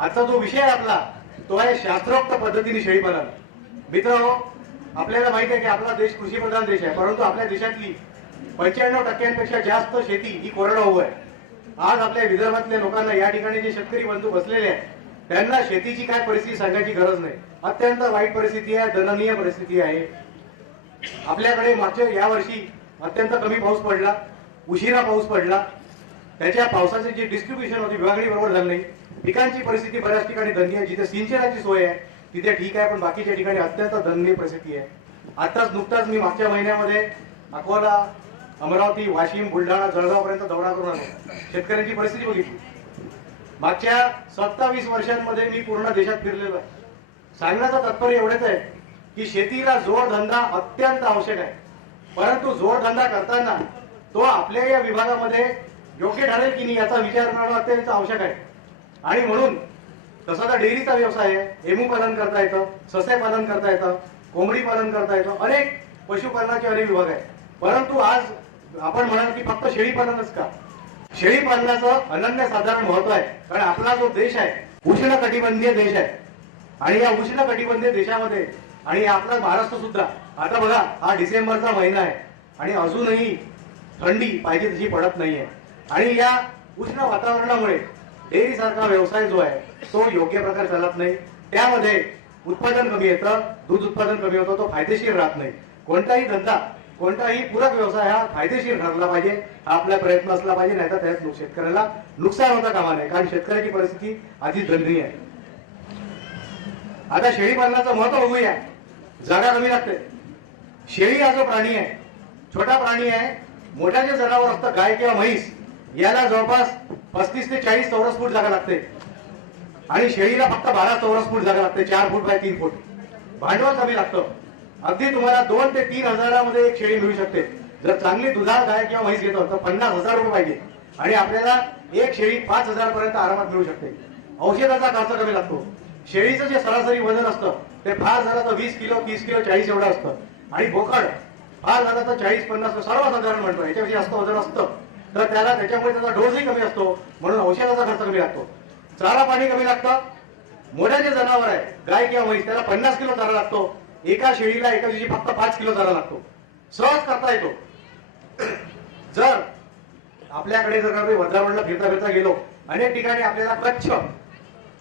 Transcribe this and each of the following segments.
आजचा जो विषय आहे आपला तो आहे शास्त्रोक्त पद्धतीने शेळी पालन. मित्रांनो, आपल्याला माहिती आहे की आपला देश कृषीप्रधान देश आहे, परंतु आपल्या देशातली 95% जास्त शेती ही कोरडवाहू आहे. आज आपल्या विदर्भातल्या लोकांना, या ठिकाणी जे शेतकरी बंधू बसलेले आहेत, त्यांना शेतीची काय परिस्थिती सांगायची गरज नाही. अत्यंत वाईट परिस्थिती आहे, दयनीय परिस्थिती आहे. आपल्याकडे मागच्या यावर्षी अत्यंत कमी पाऊस पडला, उशिरा पाऊस पडला. त्याच्या पावसाची जी डिस्ट्रीब्युशन होती विभागणी बरोबर झाली नाही. पिकांची परिस्थिती बऱ्याच ठिकाणी दयनीय आहे. जिथे सिंचनाची सोय आहे तिथे ठीक आहे, पण बाकीच्या ठिकाणी अत्यंत दयनीय परिस्थिती आहे. आताच नुकताच मी मागच्या महिन्यामध्ये अकोला, अमरावती, वाशिम, बुलढाणा, जळगाव पर्यंत दौरा करून आलो. शेतकऱ्यांची परिस्थिती बघितली. मागच्या 27 वर्षांमध्ये मी पूर्ण देशात फिरलेलो आहे. सांगण्याचं तात्पर्य एवढंच आहे की शेतीला जोडधंदा अत्यंत आवश्यक आहे, परंतु जोडधंदा करताना तो आपल्या या विभागामध्ये योग्य ठरेल की नाही याचा विचार करणं अत्यंत आवश्यक आहे. आणि म्हणून तसा तर डेअरीचा व्यवसाय आहे, एमू पालन करता येतं, ससे पालन करता येतं, कोंबडी पालन करता येतं, अनेक पशुपालनाचे अनेक विभाग आहेत. परंतु आज आपण म्हणाल की फक्त शेळी पालनच का? शेळी पालनाचं अनन्यसाधारण महत्व आहे. कारण आपला जो देश आहे उष्णकटिबंधीय देश आहे, आणि या उष्णकटिबंधीय देशामध्ये आणि आपला महाराष्ट्र सुद्धा, आता बघा हा डिसेंबरचा महिना आहे आणि अजूनही थंडी पाहिजे तशी पडत नाहीये. आणि या उष्ण वातावरणामुळे डेअरी सारखा व्यवसाय जो आहे तो योग्य प्रकारे चालत नाही. त्यामध्ये उत्पादन कमी येतं, दूध उत्पादन कमी होतं, तो फायदेशीर राहत नाही. कोणताही धंदा, कोणताही पूरक व्यवसाय हा फायदेशीर ठरला पाहिजे, हा आपला प्रयत्न असला पाहिजे. नाहीतर त्यात शेतकऱ्याला नुकसान होता कामा नये, कारण शेतकऱ्याची परिस्थिती आधीच दयनीय आहे. आता शेळी पालनाचं महत्व बघूया. जागा कमी लागते. शेळी हा जो प्राणी आहे छोटा प्राणी आहे. मोठ्या जे जनावर असतं गाय किंवा म्हैस, याला जवळपास 35 ते 40 चौरस फूट जागा लागते आणि शेळीला फक्त 12 चौरस फूट जागा लागते, 4 फूट बाय 3 फूट. भांडवल कमी लागतं. अगदी तुम्हाला 2 ते 3 हजारामध्ये एक शेळी मिळू शकते. जर चांगली दुधाळ गाय किंवा म्हैस घेतो तर 50,000 रुपये पाहिजे आणि आपल्याला एक शेळी 5,000 पर्यंत आरामात मिळू शकते. औषधाचा खर्च कमी लागतो. शेळीचं जे सरासरी वजन असतं ते फार झालं तर 20 किलो, 30 किलो, 40 एवढं असतं. आणि बोकड फार झालं तर 40-50 सर्वसाधारण म्हणतो, याच्यापेक्षा जास्त वजन असतं तर त्याच्यामुळे त्याचा डोसही कमी असतो, म्हणून औषधाचा खर्च कमी लागतो. चारा पाणी कमी लागतं. मोठ्या जे जनावर आहे गाय किंवा म्हैस, त्याला 50 किलो चारा लागतो. एका शेळीला एका दिवशी फक्त 5 किलो चारा लागतो. सहज करता येतो. जर आपल्याकडे जर काही वज्रावळला फिरता फिरता गेलो, अनेक ठिकाणी आपल्याला कच्छ,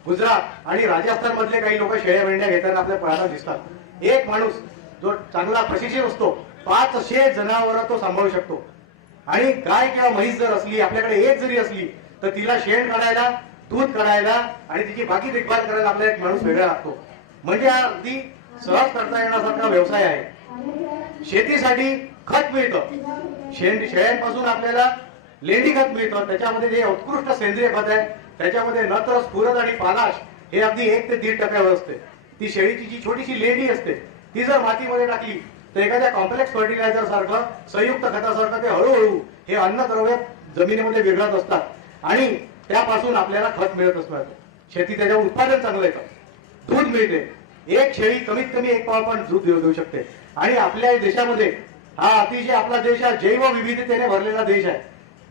गुजरात आणि राजस्थान मधले काही लोक शेळ्या मेंढ्या घेताना आपल्या पाहायला दिसतात. एक माणूस जो चांगला प्रशिक्षित असतो 500 जनावर तो सांभाळू शकतो. आणि गाय किंवा म्हैस जर असली आपल्याकडे, एक जरी असली, तर तिला शेण काढायला, दूध काढायला आणि तिची बाकी देखभाल करायला आपल्याला एक माणूस वेगळा लागतो. म्हणजे हा अगदी सहज करता येण्यासारखा व्यवसाय आहे. शेतीसाठी खत मिळतं. शेळ्यांपासून आपल्याला लेंडी खत मिळतं. त्याच्यामध्ये जे उत्कृष्ट सेंद्रिय खत आहे त्याच्यामध्ये नत्र, स्फुरद आणि पालाश हे अगदी 1 ते 1.5% असते. ती शेळीची जी छोटीशी लेंडी असते ती जर मातीमध्ये टाकली तर एखाद्या कॉम्प्लेक्स फर्टिलायझर सारखं, संयुक्त खतासारखं ते हळूहळू हे अन्नद्रव्य जमिनीमध्ये विरघळत असतात आणि त्यापासून आपल्याला खत मिळत असतं. शेती त्याच्यावर उत्पादन चांगलं येतं. दूध मिळते. एक शेळी कमीत कमी 1 पाव पण दूध देऊ शकते. आणि आपल्या देशामध्ये हा अतिशय, आपला देश हा जैवविविधतेने भरलेला देश आहे.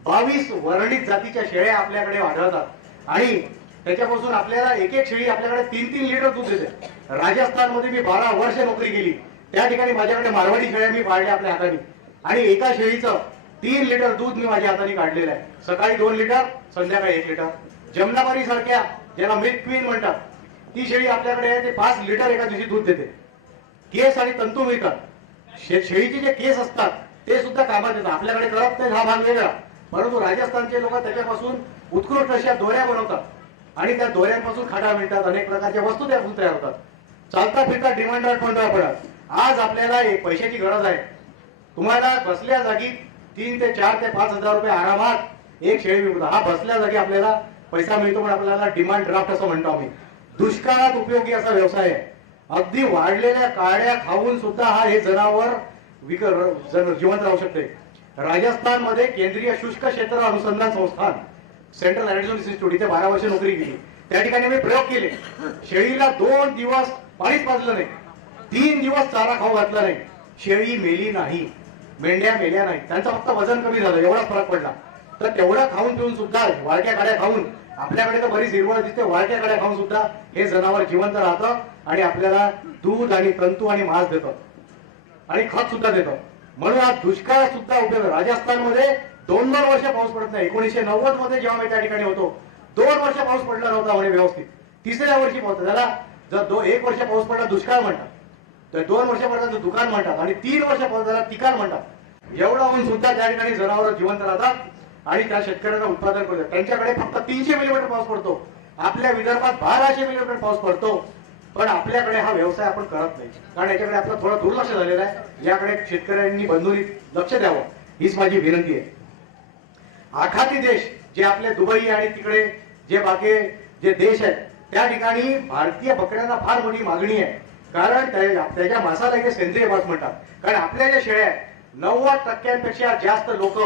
22 वर्णित जातीच्या शेळ्या आपल्याकडे आढळतात आणि त्याच्यापासून आपल्याला एक शेळी आपल्याकडे 3-3 लिटर दूध देते. राजस्थानमध्ये मी 12 वर्ष नोकरी केली. त्या ठिकाणी माझ्याकडे मारवाडी शेळ्या मी पाळल्या आपल्या हाताने आणि एका शेळीचं 3 लिटर दूध मी माझ्या हाताने काढलेलं आहे. सकाळी 2 लिटर, संध्याकाळी 1 लिटर. जमनाबारी सारख्या, ज्याला मिल्क क्वीन म्हणतात, ती शेळी आपल्याकडे आहे, ते 5 लिटर एका दिवशी दूध देते. केस आणि तंतू मिळतात. शेळीचे जे केस असतात ते सुद्धा कामात येतात. आपल्याकडे करत नाही, हा भाग वेगळा. परंतु राजस्थानचे लोक त्याच्यापासून उत्कृष्ट अशा दोऱ्या बनवतात आणि त्या दोऱ्यांपासून खाटा मिळतात. अनेक प्रकारच्या वस्तू त्यापासून तयार होतात. चालता फिरता डिमांड ड्राफ्ट म्हणतो आपण. आज आपल्याला एक पैशाची गरज आहे. तुम्हाला बसल्या जागी 3 ते 4 ते 5 हजार रुपये आरामात एक शेळी मिळतो. हा बसल्या जागी आपल्याला पैसा मिळतो, पण आपल्याला डिमांड ड्राफ्ट असं म्हणतो आम्ही. दुष्काळात उपयोगी असा व्यवसाय आहे. अगदी वाढलेल्या काड्या खाऊन सुद्धा हा हे जनावर जिवंत राहू शकते. राजस्थान मध्ये केंद्रीय शुष्क क्षेत्र अनुसंधान संस्थान, सेंट्रल ऍडिशनल इन्स्टिट्यूट, इथे 12 वर्ष नोकरी केली. त्या ठिकाणी मी प्रयोग केले. शेळीला 2 दिवस पाणीच पाजलं नाही, 3 दिवस चारा खाऊ घातला नाही. शेळी मेली नाही, मेंढ्या मेल्या नाही. त्यांचं फक्त वजन कमी झालं, एवढाच फरक पडला. तर तेवढं खाऊन पिऊन सुद्धा, वाळक्या काड्या खाऊन, आपल्याकडे तर बरीच हिरवळ दिसते, वाळक्या काड्या खाऊन सुद्धा हे जनावर जिवंत राहतं आणि आपल्याला दूध आणि तंतू आणि मांस देतं आणि खत सुद्धा देतं. म्हणून आज दुष्काळ सुद्धा उपयोग. राजस्थानमध्ये 2-2 वर्ष पाऊस पडत नाही. 1990 मध्ये जेव्हा मी त्या ठिकाणी होतो, 2 वर्ष पाऊस पडला नव्हता म्हणे व्यवस्थित. तिसऱ्या वर्षी पाऊस, त्याला जर 1 वर्ष पाऊस पडला दुष्काळ म्हणतात, तर 2 वर्ष पडला तर दुकान म्हणतात, आणि 3 वर्ष पाऊस झाला तिकाल म्हणतात. एवढं होऊन सुद्धा त्या ठिकाणी जनावर जिवंत राहतात आणि त्या शेतकऱ्यांना उत्पादन करतात. त्यांच्याकडे फक्त 300 मिलीमीटर पाऊस पडतो, आपल्या विदर्भात 1200 मिलीमीटर पाऊस पडतो. पण आपल्याकडे हा व्यवसाय आपण करत नाही, कारण याच्याकडे आपलं थोडं दुर्लक्ष झालेलं आहे. याकडे शेतकऱ्यांनी बंधुनी लक्ष द्यावं, हीच माझी विनंती आहे. आखाती देश जे आपले दुबई आणि तिकडे जे बाकी जे देश आहेत, त्या ठिकाणी भारतीय बकऱ्यांना फार मोठी मागणी आहे, कारण त्याच्या मांसाला हे सेंद्रिय मांस म्हणतात. कारण आपल्या ज्या शेळ्या आहेत, 90% जास्त लोक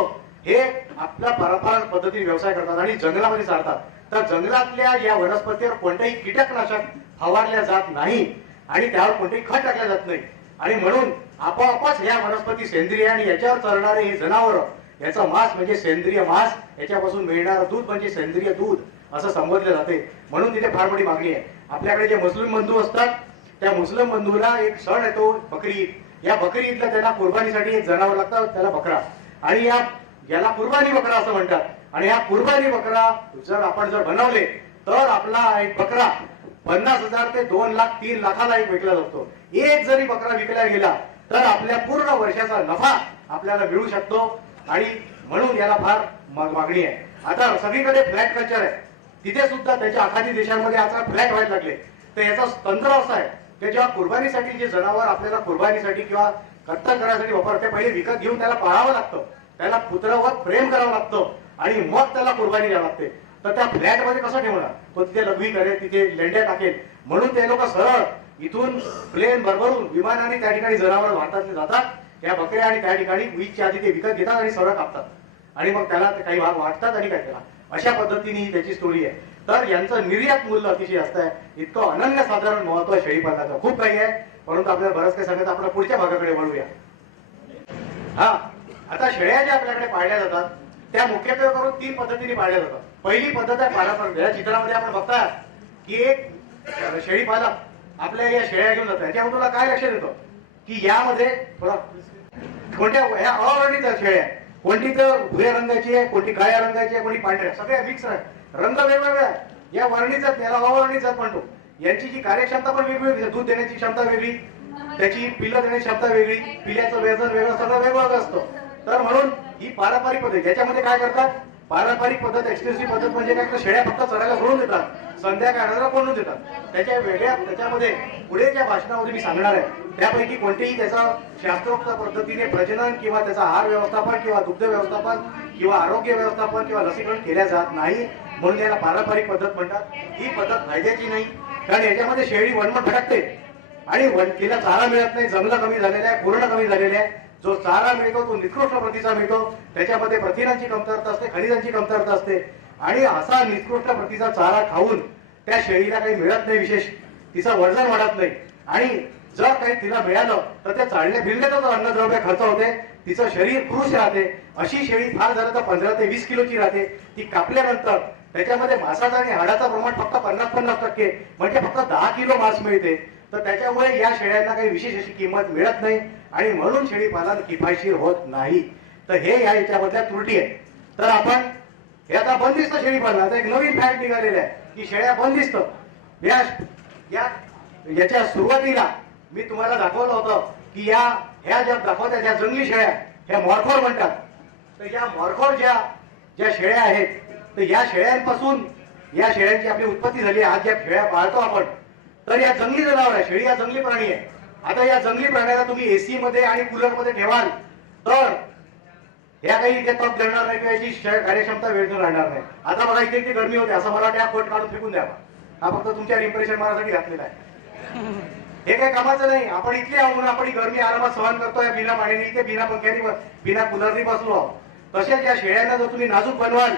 हे आपल्या पारंपरिक पद्धतीने व्यवसाय करतात आणि जंगलामध्ये चालतात. तर जंगलातल्या या वनस्पतीवर कोणतेही कीटकनाशक फवारल्या जात नाही आणि त्यावर कोणतेही खत टाकल्या जात नाही, आणि म्हणून आपोआपच या वनस्पती सेंद्रिय, आणि याच्यावर चालणारे हे जनावर, याचा मांस म्हणजे सेंद्रिय मांस, याच्यापासून मिळणारं दूध म्हणजे सेंद्रिय दूध असं संबोधले जाते. म्हणून तिथे फार मोठी मागणी आहे. आपल्याकडे जे मुस्लिम बंधू असतात, त्या मुस्लिम बंधूला एक सण येतो बकरी ईद. या बकरी ईदला त्यांना कुर्बानीसाठी एक जनावर लागतं, त्याला बकरा, आणि याला कुर्बानी बकरा असं म्हणतात. आणि हा कुर्बानी बकरा जर आपण बनवले तर आपला एक बकरा 50,000 ते 2 लाख 3 लाखाला एक विकला जातो. एक जरी बकरा विकला गेला तर आपल्या पूर्ण वर्षाचा नफा आपल्याला मिळू शकतो, आणि म्हणून याला फार मागणी आहे. आता सगळीकडे फ्लॅट कल्चर आहे, तिथे सुद्धा त्याच्या आखाती देशांमध्ये आता फ्लॅट व्हायला लागले. तर याचा तंत्र असं आहे की जेव्हा कुर्बानीसाठी जे जनावर आपल्याला कुर्बानीसाठी किंवा कत्तल करण्यासाठी वापरते, पहिले विकत घेऊन त्याला पाळावं लागतं, त्याला पुत्रावर प्रेम करावं लागतं, आणि मग त्याला कुर्बानी द्यावी लागते. तर त्या फ्लॅट मध्ये कसं ठेवणार, तो तिथे लघवी करेल, तिथे लेंड्या टाकेल. म्हणून ते लोक सरळ इथून प्लेन भरभरून विमानाने त्या ठिकाणी जनावर भारतातले जातात या बकऱ्या, आणि त्या ठिकाणी वीजच्या आधी ते विकत घेतात आणि सरळ कापतात, आणि मग त्याला काही भाग वाटतात आणि काय त्याला अशा पद्धतीने त्याची स्टोरी आहे. तर यांचं निर्यात मूल्य अतिशय जास्त आहे. इतकं अनन्यसाधारण महत्व आहे शेळी पालनाचं. खूप काही आहे, परंतु आपल्याला बरंच काही सांगायचं. आपण पुढच्या भागाकडे वळूया. हा, आता शेळ्या ज्या आपल्याकडे पाळल्या जातात त्या मुख्यत्वे करून 3 पद्धतीने पाळल्या जातात. पहिली पद्धत आहे पारंपरिक. या चित्रामध्ये आपण बघता की एक शेळी पालक आपल्या या शेळ्या घेऊन जातात. याच्यावर तुला काय लक्षात येतं की यामध्ये थोडा कोणत्या ह्या अवर्णित शेळ्या, कोणती तर भुऱ्या रंगाची आहे, कोणती काळ्या रंगाची आहे, कोणी पांढऱ्या, सगळ्या मिक्स आहे, रंग वेगवेगळा. या वर्णित जात, याला अवर्णित जात म्हणतो. यांची जी कार्यक्षमता पण वेगवेगळी, दूध देण्याची क्षमता वेगळी, त्याची पिल्लं देण्याची क्षमता वेगळी, पिल्याचं वजन वेगळं, सगळं वेगवेगळं असतं. तर म्हणून ही पारंपरिक पद्धत. याच्यामध्ये काय करतात, पारंपरिक पद्धत, एक्सक्लुसिव्ह पद्धत म्हणजे काय, शेळ्या फक्त चरायला सोडून देतात, संध्याकाळला कोंडून देतात. त्याच्यामध्ये पुढे ज्या भाषणामध्ये मी सांगणार आहे त्यापैकी कोणतेही त्याचा शास्त्रोक्त पद्धतीने प्रजनन किंवा त्याचा आहार व्यवस्थापन किंवा दुग्ध व्यवस्थापन किंवा आरोग्य व्यवस्थापन किंवा लसीकरण केल्या जात नाही. म्हणून याला पारंपरिक पद्धत म्हणतात. ही पद्धत फायद्याची नाही, कारण याच्यामध्ये शेळी वणवण भटकते आणि तिला चारा मिळत नाही. जंगलं कमी झालेलं आहे, पूर्ण कमी झालेले आहे. जो चारा मिळतो तो निकृष्ट प्रतीचा मिळतो, त्याच्यामध्ये प्रथिनांची कमतरता असते, खनिजांची कमतरता असते, आणि असा निकृष्ट प्रतीचा चारा खाऊन त्या शेळीला काही मिळत नाही विशेष, तिचं वजन वाढत नाही. आणि जर काही तिला मिळालं तर त्या चालण्या फिरण्यातच अन्नद्रव्य खर्च होते, तिचं शरीर कृश राहते. अशी शेळी फार झालं तर 15 ते 20 किलोची राहते. ती कापल्यानंतर त्याच्यामध्ये मांसाचं आणि हाडाचं प्रमाण फक्त 50-50%, म्हणजे फक्त 10 किलो मांस मिळते. तर त्याच्यामुळे या शेळ्यांना काही विशेष अशी किंमत मिळत नाही, आणि म्हणून शेळी पालन किफायतशीर होत नाही. तर हे या याच्यामधल्या त्रुटी आहे. तर आपण हे आता बंदिस्त शेळी पालन, एक नवीन फॅक्ट निघालेलं आहे की शेळ्या बंदिस्त. याच्या सुरुवातीला मी तुम्हाला दाखवलं होतं की ह्या ज्या दाखवत्या ज्या जंगली शेळ्या ह्या मॉर्खोर म्हणतात. तर या मॉर्खोर ज्या शेळ्या आहेत, तर या शेळ्यांपासून या शेळ्यांची आपली उत्पत्ती झाली. आज ज्या शेळ्या पाळतो आपण, तर या जंगली जनावर आहे. शेळी हा जंगली प्राणी आहे. आता या जंगली प्राण्याला तुम्ही एसी मध्ये आणि कूलर मध्ये ठेवाल तर या काही इथे तप देणार नाही किंवा याची कार्यक्षमता वेळ राहणार नाही. आता बघा इथे इथे गरमी होते, असं मला वाटतं हा कोट काढून फेकून द्यावा. हा फक्त तुमच्यावर इम्प्रेशन मारण्यासाठी घातलेला आहे. हे काही कामाचं नाही. आपण इथले आहोत म्हणून आपण गरमी आरामात सहन करतोय, बिना पाण्याने, इथे बिना पंख्याने बिना कूलरनी बसलो आहोत. तसेच या शेळ्यांना जर तुम्ही नाजूक बनवाल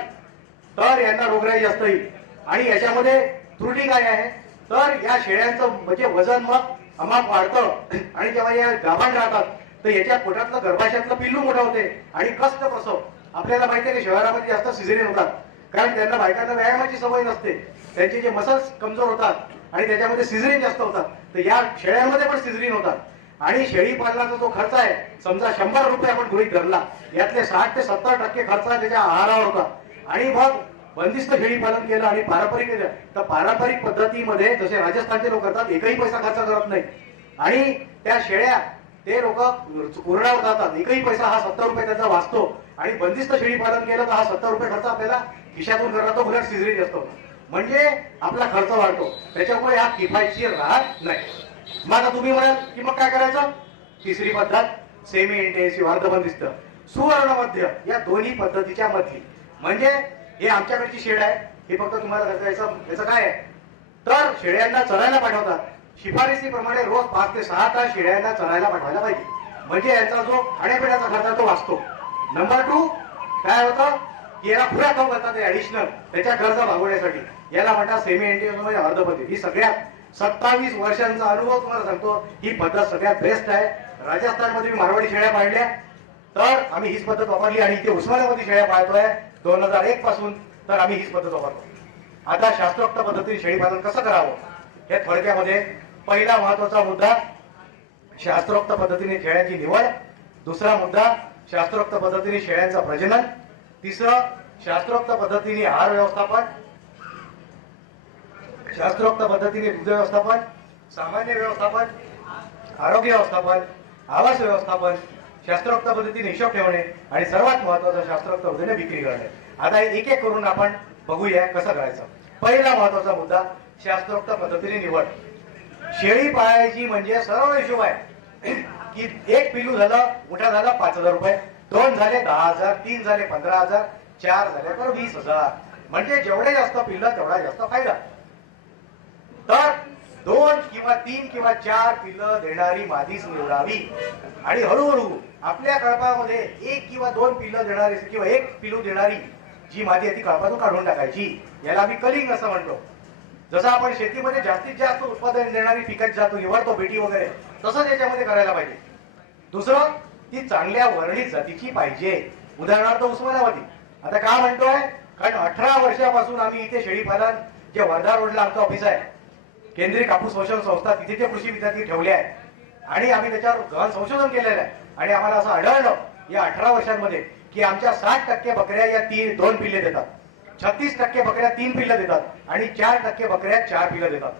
तर यांना रोगराई जास्त येईल. आणि याच्यामध्ये त्रुटी काय आहे, तर या शेळ्यांचं म्हणजे वजन मग अमाप वाढतं, आणि जेव्हा या गाभाण राहतात तर याच्या पोटातलं गर्भाशयातलं पिल्लू मोठं होते आणि कष्ट प्रसव आपल्याला माहिती आहे की शहरामध्ये जास्त सिझेरियन होतात, कारण त्यांना बायकांना व्यायामाची सवय नसते, त्यांचे जे मसल्स कमजोर होतात आणि त्याच्यामध्ये सिझेरियन जास्त होतात. तर या शेळ्यांमध्ये पण सिझेरियन होतात. आणि शेळी पालनाचा जो खर्च आहे, समजा 100 रुपये आपण गृहीत धरला, यातले 60 ते 70% खर्च त्याच्या आहारावर होता. आणि मग बंदिस्त शेळी पालन केलं आणि पारंपरिक केलं, तर पारंपरिक पद्धतीमध्ये जसे राजस्थानचे लोक करतात, एकही पैसा खर्च करत नाही. आणि त्या शेळ्या ते लोक कुरणावर जातात, एकही पैसा हा 70 रुपये त्याचा वाचतो. आणि बंदिस्त शेळी पालन केलं तर हा 70 रुपये खर्च आपल्याला खिशातून करणार, तो उलट सिझेरियन असतो. म्हणजे आपला खर्च वाढतो, त्याच्यामुळे हा किफायतशीर राहत नाही. मग आता तुम्ही म्हणाल की मग काय करायचं? तिसरी पद्धत सेमी इंटेन्सिव्ह, अर्धबंदिस्त, सुवर्ण मध्य, या दोन्ही पद्धतीच्या मधली. म्हणजे हे आमच्याकडची शेड आहे, हे फक्त तुम्हाला याचं काय आहे, तर शेळ्यांना चरायला पाठवतात. शिफारसीप्रमाणे रोज 5 ते 6 तास शेळ्यांना चरायला पाठवायला पाहिजे. म्हणजे यांचा जो खाण्यापिण्याचा खर्च तो वाचतो. नंबर 2 काय होतं की याला खुऱ्या खाऊ घालतात ऍडिशनल, त्याच्या गरजा भागवण्यासाठी. याला म्हणतात सेमी इंटेन्सिव्ह म्हणजे अर्धपद्धती. ही सगळ्यात 27 वर्षांचा अनुभव तुम्हाला सांगतो, ही पद्धत सगळ्यात बेस्ट आहे. राजस्थानमध्ये मी मारवाडी शेळ्या पाळल्या, तर आम्ही हीच पद्धत वापरली. आणि इथे उस्मानाबादी शेळ्या पाळतोय 2001 पासून, तर आम्ही हीच पद्धत वापरतो. आता शास्त्रोक्त पद्धतीने शेळी पालन कसं करावं हे थोडक्यामध्ये. पहिला महत्वाचा मुद्दा, शास्त्रोक्त पद्धतीने शेळ्यांची निवड. दुसरा मुद्दा, शास्त्रोक्त पद्धतीने शेळ्यांचं प्रजनन. तिसरं, शास्त्रोक्त पद्धतीने आहार व्यवस्थापन, शास्त्रोक्त पद्धतीने दुध व्यवस्थापन, सामान्य व्यवस्थापन, आरोग्य व्यवस्थापन, आवास व्यवस्थापन, शास्त्रोक्त पद्धतीने हिशोब ठेवणे, आणि सर्वात महत्वाचं शास्त्रोक्त पद्धतीने विक्री करणे. आता एक एक करून आपण बघूया कसं करायचं. पहिला महत्वाचा मुद्दा, शास्त्रोक्त पद्धतीने निवड. शेळी पाळायची म्हणजे सरळ हिशोब आहे की एक पिलू झालं, मोठा झाला 5,000 रुपये, 2 झाले 10,000, 3 झाले 15,000, 4 झाले तर 20,000. म्हणजे जेवढे जास्त पिल्लं तेवढा जास्त फायदा. तर 2 किंवा 3 किंवा 4 पिल्लं देणारी मादीच निवडावी. आणि हळूहळू आपल्या कळपामध्ये 1 किंवा 2 पिल्लं देणारी किंवा 1 पिलू देणारी जी मादी आहे ती कळपातून काढून टाकायची. याला आम्ही कलिंग असं म्हणतो. जसं आपण शेतीमध्ये जास्तीत जास्त उत्पादन देणारी पिकाची जातो निवडतो, बेटी वगैरे, तसंच याच्यामध्ये करायला पाहिजे. दुसरं, ती चांगल्या वर्णित जातीची पाहिजे. उदाहरणार्थ उस्मानाबादी. आता का म्हणतोय, कारण 18 वर्षापासून आम्ही इथे शेळी पालन, जे वर्धा रोडला आमचं ऑफिस आहे, केंद्रीय कापूस संशोधन संस्था, तिथे ते कृषी विद्यार्थी ठेवले आहे. आणि आम्ही त्याच्यावर गहन संशोधन केलेलं आहे. आणि आम्हाला असं आढळलं या 18 वर्षांमध्ये की आमच्या 60% बकऱ्या या 2 पिल्ले देतात, 36% बकऱ्या 3 पिल्लं देतात, आणि 4% बकऱ्या 4 पिल्लं देतात.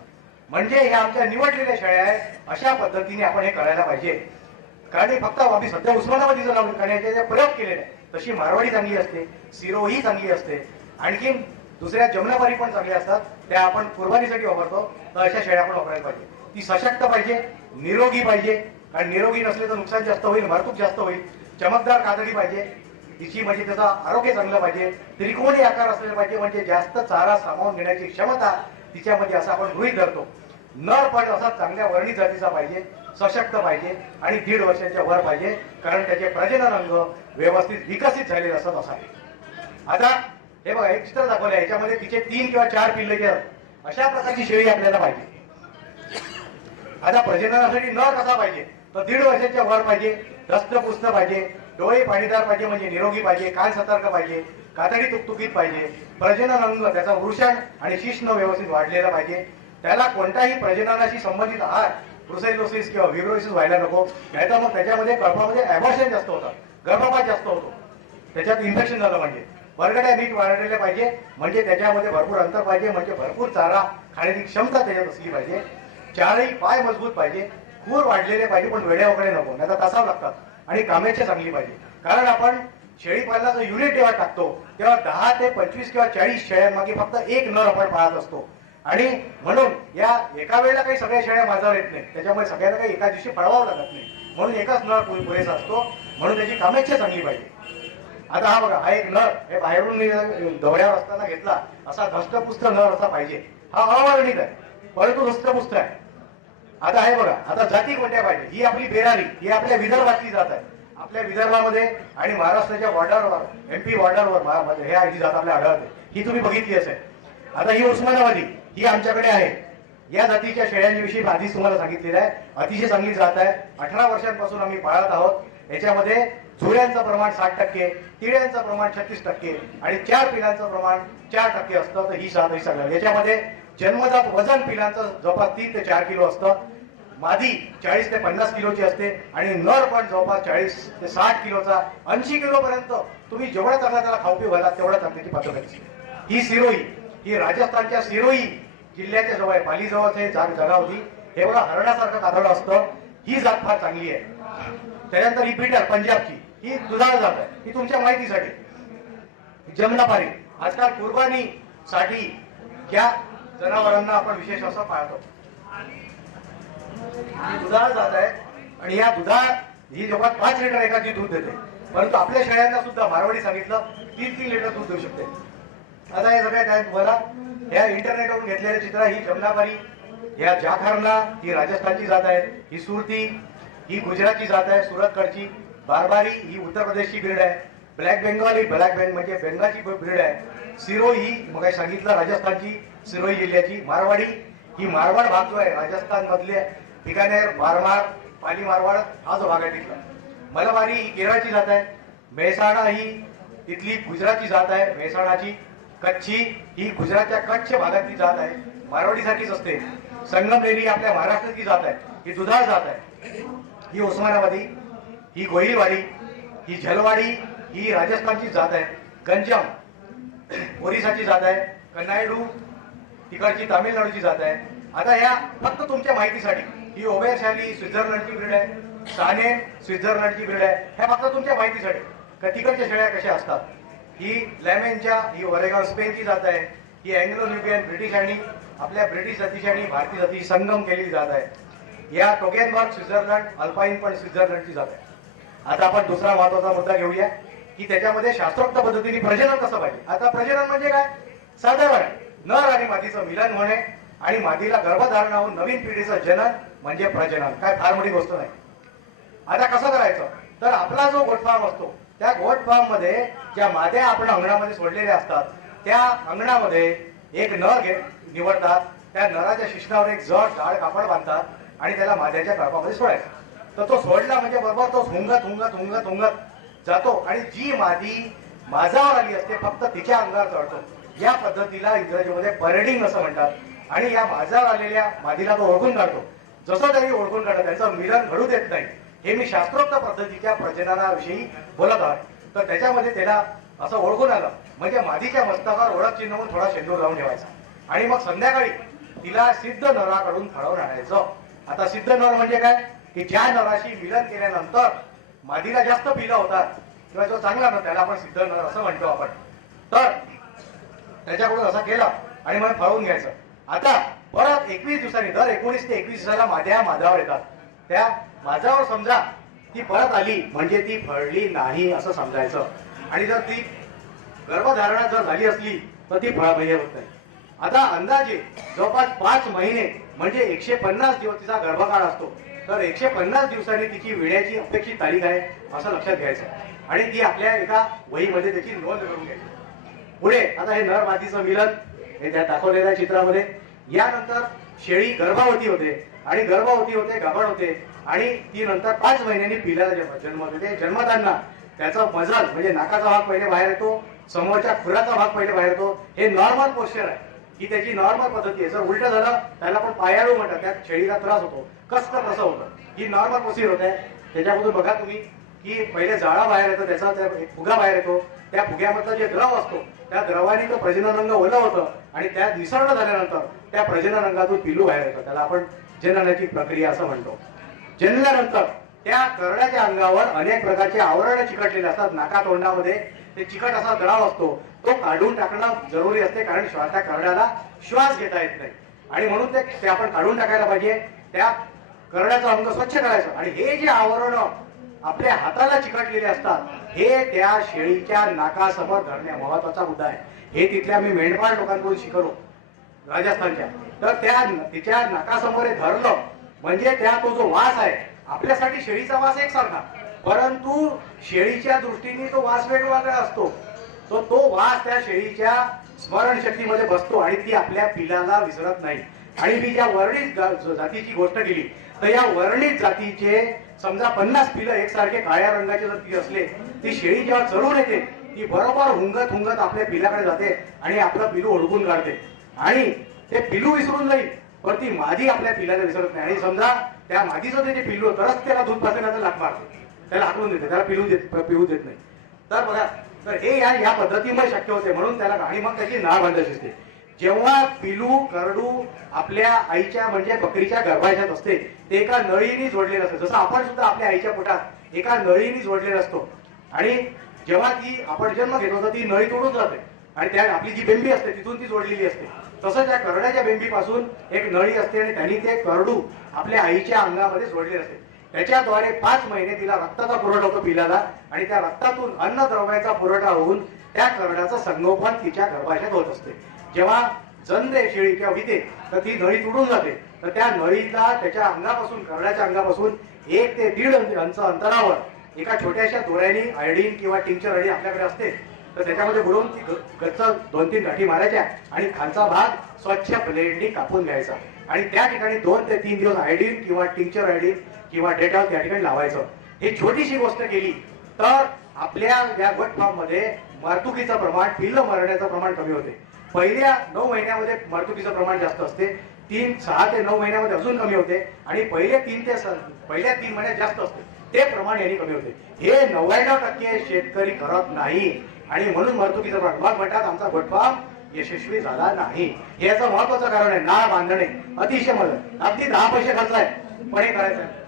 म्हणजे ह्या आमच्या निवडलेल्या शेळ्या आहे. अशा पद्धतीने आपण हे करायला पाहिजे. कारण फक्त आम्ही सध्या उस्मानाबादीचं नाव करण्याचे प्रयोग केलेले आहे. तशी मारवाडी चांगली असते, सिरोही चांगली असते, आणखी दुसऱ्या जमुनाबारी पण चांगल्या असतात, त्या आपण कुर्बानीसाठी वापरतो. तर अशा शेळ्या आपण वापरायला पाहिजे. ती सशक्त पाहिजे, निरोगी पाहिजे, कारण निरोगी नसले तर नुकसान जास्त होईल, वाहतूक जास्त होईल. चमकदार कातडी पाहिजे तिची, म्हणजे त्याचा आरोग्य चांगलं पाहिजे. त्रिकोणी आकार असलेला पाहिजे, म्हणजे जास्त चारा सामावून घेण्याची क्षमता तिच्यामध्ये असं आपण गृहीत धरतो. नर पण असा चांगल्या वर्णित जातीचा पाहिजे, सशक्त पाहिजे, आणि 1.5 वर्षाच्या वर पाहिजे, कारण त्याचे प्रजनन अंग व्यवस्थित विकसित झालेले असत असावे. आता हे बघा, एक चित्र दाखवलं, याच्यामध्ये तिचे 3 किंवा 4 पिल्ले घेतात. अशा प्रकारची शेळी आपल्याला पाहिजे. आता प्रजननासाठी नर कसा पाहिजे, तर 1.5 वर्षाच्या वर पाहिजे, दस्तपुस्त पाहिजे, डोळे पाणीदार पाहिजे म्हणजे निरोगी पाहिजे, कान सतर्क पाहिजे, कातडी तुकतुकीत पाहिजे, प्रजनन अंग त्याचा वृषण आणि शिश्न व्यवस्थित वाढलेला पाहिजे. त्याला कोणताही प्रजननाशी संबंधित आहार, ब्रुसेलोसिस किंवा व्हिब्रोसिस व्हायला नको, नाहीतर मग त्याच्यामध्ये कळपामध्ये ॲबॉर्शन जास्त होतात, गर्भपात जास्त होतो, त्याच्यात इन्फेक्शन झालं. म्हणजे बरगड्या नीट वाढलेल्या पाहिजे, म्हणजे त्याच्यामध्ये भरपूर अंतर पाहिजे, म्हणजे भरपूर चारा खाण्याची क्षमता त्याच्यात असली पाहिजे. 4ही पाय मजबूत पाहिजे, खूर वाढलेले पाहिजे, पण वेड्या वगैरे नको, नाही तर तसाव लागतात. आणि कामेची चांगली पाहिजे, कारण आपण शेळी पालनाचं युनिट जेव्हा टाकतो तेव्हा 10 ते 25 किंवा 40 शेळ्यांमागे फक्त 1 नर आपण पाळत असतो. आणि म्हणून या एका वेळेला काही सगळ्या शेळ्या माझ्यावर येत नाही, त्याच्यामुळे सगळ्यांना काही एका दिवशी पळवावं लागत नाही, म्हणून एकच नर पुरेसा असतो. म्हणून त्याची कामेच्छा चांगली पाहिजे. आता हा बघा, हा एक नर, हे बाहेरून दौऱ्यावर असताना घेतला असा धष्टपुष्ट नर असा पाहिजे. हा अवर्णित आहे, परंतु धष्टपुष्ट आहे. आता हे बघा, आता जाती कोणत्या पाहिजे, ही आपली बेरारी, ही आपल्या विदर्भातली जात आहे. आपल्या विदर्भामध्ये आणि महाराष्ट्राच्या बॉर्डरवर, MP बॉर्डरवर हे ही जात आपल्याला आढळते, ही तुम्ही बघितली असेल. आता ही उस्मानाबादी, ही आमच्याकडे आहे. या जातीच्या शेळ्यांविषयी आधीच तुम्हाला सांगितलेलं आहे, अतिशय चांगली जात आहे. 18 वर्षांपासून आम्ही पाळत आहोत. याच्यामध्ये जुळ्यांचं प्रमाण 60%, तिळ्यांचं प्रमाण 36% आणि 4 पिलांचं प्रमाण 4% असतं. तर ही जात ही सगळं याच्यामध्ये जन्मजात वजन पिलांचं जवळपास 3 ते 4 किलो असतं. मादी 40 ते 50 किलोची असते आणि नर पण जवळपास 40 ते 60 किलोचा, 80 किलो पर्यंत तुम्ही जेवढा चांगला त्याला खाऊ पिऊ घाला तेवढा चांगल्याची पद्धत असते. ही सिरोही, ही राजस्थानच्या सिरोही जिल्ह्याच्या जवळ आहे, पाली जवळच जागा होती. हे बघा हरणासारखं कातडं असतं. ही जात फार चांगली आहे. त्यानंतर ही बिटर पंजाबची, ही दुधाळ जात आहे. ही तुमच्या माहितीसाठी जमनापारी, आजकाल कुर्बानीसाठी या जनावरांना आपण विशेष असं पाळतो. ही दुधाळ जात आहे आणि या दुधाळ ही जवळ 5 लिटर एकाची दूध देते. परंतु आपल्या शेळ्यांना सुद्धा मारवाडी सांगितलं 3-3 लिटर दूध देऊ शकते. आता हे सगळ्या काय तुम्हाला या इंटरनेटवरून घेतलेले चित्र. ही जमनापारी, या जाखरला ही राजस्थानची जात आहे. ही सुरती ही गुजरातची जात आहे, सुरतकडची. बारबारी ही उत्तर प्रदेशची ब्रीड आहे. ब्लॅक बेंगॉल ही ब्लॅक बेंग म्हणजे बेंगालची ब्रीड आहे. सिरोही ही मग सांगितलं राजस्थानची, सिरोही जिल्ह्याची. मारवाडी ही मारवाड भाग जो आहे राजस्थान मधले बिकानेर, मारवाड, पाली मारवाड हा जो भाग आहे तिथला. मलबारी ही केरळची जात आहे. मेहसाणा ही तिथली गुजरातची जात आहे, मेहसाणाची. कच्छी ही गुजरातच्या कच्छ भागातली जात आहे, मारवाडीसारखीच असते. संगमनेरी आपल्या महाराष्ट्रातली जात आहे, ही दुधाळ जात आहे. ही उस्मानाबादी, ही गोहिलवाडी, ही झलवाडी ही राजस्थानची जात आहे. गंजम ओरिसाची जात आहे. कन्नायडू तिकडची तामिळनाडूची जात आहे. आता ह्या फक्त तुमच्या माहितीसाठी, ही ओबेरशाली स्वित्झर्लंडची ब्रीड आहे. साने स्वित्झर्लंडची ब्रीड आहे. ह्या फक्त तुमच्या माहितीसाठी का तिकडच्या शेळ्या कशा असतात. ही लॅमेनच्या, ही ओरेगॉन स्पेनची जात आहे. ही अँग्लो न्यूबियन ब्रिटिश आणि आपल्या ब्रिटिश जातीची आणि भारतीय जातीची संगम केलेली जात आहे. या टोकेनबर्ग स्वित्झर्लंड, अल्पाईन पण स्वित्झर्लंडची जात आहे. आता आपण दुसरा महत्वाचा मुद्दा घेऊया की त्याच्यामध्ये शास्त्रोक्त पद्धतीने प्रजनन कसं पाहिजे. आता प्रजनन म्हणजे काय, साधारण नर आणि मादीचं मिलन होणे आणि मादीला गर्भधारणा होऊन नवीन पिढीचं जनन म्हणजे प्रजनन. काय फार मोठी गोष्ट नाही. आता कसं करायचं, तर आपला जो गोट फार्म असतो त्या गोट फार्म मध्ये ज्या माद्या आपण अंगणामध्ये सोडलेल्या असतात त्या अंगणामध्ये एक नर निवडतात. त्या नराच्या शिश्नावर एक जड जाड कापड बांधतात आणि त्याला माद्याच्या कळपामध्ये सोडायचा. तर तो सोडला म्हणजे बरोबर तो हुंगत हुंगत हुंगत हुंगत जातो आणि जी मादी माझावर आली असते फक्त तिच्या अंगावर चढतो. या पद्धतीला इंग्रजीमध्ये परेडिंग असं म्हणतात. आणि या माझावर आलेल्या मादीला तो ओळखून काढतो. जसं तरी ओळखून काढतो, त्यांचं मिलन घडू देत नाही. हे मी शास्त्रोक्त पद्धतीच्या प्रजननाविषयी बोलत आहे. तर त्याच्यामध्ये त्याला असं ओळखून आलं म्हणजे मादीच्या मस्तकावर ओळख चिन्ह म्हणून थोडा शेंदूर लावून ठेवायचा आणि मग संध्याकाळी तिला सिद्ध नराकडून फळवून आणायचं. आता सिद्ध नर म्हणजे काय की ज्या नराशी मिलन केल्यानंतर मादीला जास्त पिलं होतात किंवा जो चांगला नर त्याला आपण सिद्ध नर असं म्हणतो आपण. तर त्याच्याकडून असं केलं आणि मग फळवून घ्यायचं. आता परत 21 दिवसांनी, दर 19 ते 21 दिवसाला माद्या माझावर येतात. त्या माझावर समजा ती परत आली म्हणजे ती फळली नाही असं समजायचं. आणि जर ती गर्भधारणा जर झाली असली तर ती फळाबाह्य होत नाही. आता अंदाजे जवळपास 5 महिने म्हणजे 150 दिवस तिचा गर्भकाळ असतो. तर 150 दिवसांनी तिची विण्याची अपेक्षित तारीख आहे असं लक्षात घ्यायचं आणि ती आपल्या एका वहीमध्ये त्याची नोंद करून घ्यायची. पुढे आता हे नर मादीचं मिलन हे त्या दाखवलेल्या चित्रामध्ये. यानंतर शेळी गर्भवती होते आणि गर्भवती होते, गाभण होते आणि ती नंतर 5 महिन्यांनी पिल्याला जन्म देते. जन्मताना त्याचा मजल म्हणजे नाकाचा भाग पहिले बाहेर येतो, समोरच्या खुराचा भाग पहिले बाहेर येतो. हे नॉर्मल पोस्चर आहे, ही त्याची नॉर्मल पद्धती आहे. जर उलट झालं त्याला पण पायाळू म्हणतात, त्यात शेळीला त्रास होतो, कष्ट कसं होतं. ही नॉर्मल प्रोसिजर होत आहे. त्याच्यामधून बघा तुम्ही की पहिले जाळा बाहेर येतो, त्याचा एक फुगा बाहेर येतो. त्या फुग्यामधला जे द्रव असतो त्या द्रवाने तो प्रजनन अंग ओलं होतं आणि त्या निसर्ग झाल्यानंतर त्या प्रजनन अंगातून पिलू बाहेर येतं. त्याला आपण जननाची प्रक्रिया असं म्हणतो. जन्मल्यानंतर त्या करड्याच्या अंगावर अनेक प्रकारचे आवरण चिकटलेले असतात. नाका तोंडामध्ये ते चिकट असा द्रव असतो, तो काढून टाकणं जरुरी असते कारण त्या करड्याला श्वास घेता येत नाही आणि म्हणून ते आपण काढून टाकायला पाहिजे. त्या करड्याचं अंग स्वच्छ करायचं आणि हे जे आवरण आपल्या हाताला चिकटलेले असतात हे त्या शेळीच्या नाकासमोर धरणे महत्वाचा मुद्दा आहे. हे तिथल्या मी मेंढपाळ लोकांकडून शिकलो राजस्थानच्या. तर तिच्या नाकासमोर हे धरलं म्हणजे त्या तो जो वास आहे, आपल्यासाठी शेळीचा वास एकसारखा परंतु शेळीच्या दृष्टीने तो वास वेगवेगळा असतो. तो वास त्या शेळीच्या स्मरणशक्तीमध्ये बसतो आणि ती आपल्या पिलाला विसरत नाही. आणि मी ज्या वर्णित जातीची गोष्ट केली तर या वर्णित जातीचे समजा 50 पिलं एकसारखे काळ्या रंगाचे जर ती असले, ती शेळी जेव्हा चढून येते ती बरोबर हुंगत हुंगत आपल्या पिलाकडे जाते आणि आपलं पिलू ओळखून काढते आणि ते पिलू विसरून जाईल, पण ती मादी आपल्या पिलाला विसरत नाही. आणि समजा त्या मादीचं जे पिलू तरच त्याला दूध पाजण्याचा लाग मारते, त्याला हाकलून देते, त्याला पिऊ देत नाही. तर बघा, तर हे या पद्धतीमुळे शक्य होते. म्हणून त्याला आणि मग त्याची नाळ बांधायची असते. जेव्हा पिलू करडू आपल्या आईच्या म्हणजे बकरीच्या गर्भाशयात असते ते एका नळीने जोडलेलं असतं. जसं आपण सुद्धा आपल्या आईच्या पोटात एका नळीने जोडलेलं असतो आणि जेव्हा ती आपण जन्म घेतो तर ती नळी तोडून जाते आणि त्या आपली जी बेंबी असते तिथून ती जोडलेली असते. तसं त्या करड्याच्या बेंबीपासून एक नळी असते आणि त्यांनी ते करडू आपल्या आईच्या अंगामध्ये जोडलेले असते. त्याच्याद्वारे 5 महिने तिला रक्ताचा पुरवठा होतो पिलाला आणि त्या रक्तातून अन्नद्रव्याचा पुरवठा होऊन त्या करड्याचं संगोपन तिच्या गर्भाशयात होत असते. जेव्हा जन्मते शेळी किंवा विते तर ती नळी तुडून जाते, तर त्या नळीला त्याच्या अंगापासून करड्याच्या अंगापासून 1 ते 1.5 इंच अंतरावर एका छोट्याशा दोऱ्याने आयोडीन किंवा टिंक्चर आयोडीन आपल्याकडे असते तर त्याच्यामध्ये बुडवून ती गच्च 2-3 गाठी मारायच्या आणि खालचा भाग स्वच्छ ब्लेडने कापून घ्यायचा आणि त्या ठिकाणी 2 ते 3 दिवस आयोडीन किंवा टिंक्चर आयोडीन किंवा डेटॉल त्या ठिकाणी लावायचं. ही छोटीशी गोष्ट केली तर आपल्या या गोट फार्म मध्ये मारतुकीचं प्रमाण, पिल्ल मरण्याचं प्रमाण कमी होते. पहिल्या 9 महिन्यामध्ये मारतुकीचं प्रमाण जास्त असते, 6 ते 9 महिन्यामध्ये अजून कमी होते आणि पहिल्या 3 महिन्यात जास्त असते. ते प्रमाण यांनी कमी होते. हे 99% शेतकरी करत नाही आणि म्हणून मारतुकीचं प्रमाण मग म्हणतात आमचा गोट फार्म यशस्वी झाला नाही. हे याचं महत्वाचं कारण आहे. नाळ बांधणे अतिशय मदत, अगदी 10 पैसे खर्च आहे पण हे करायचं आहे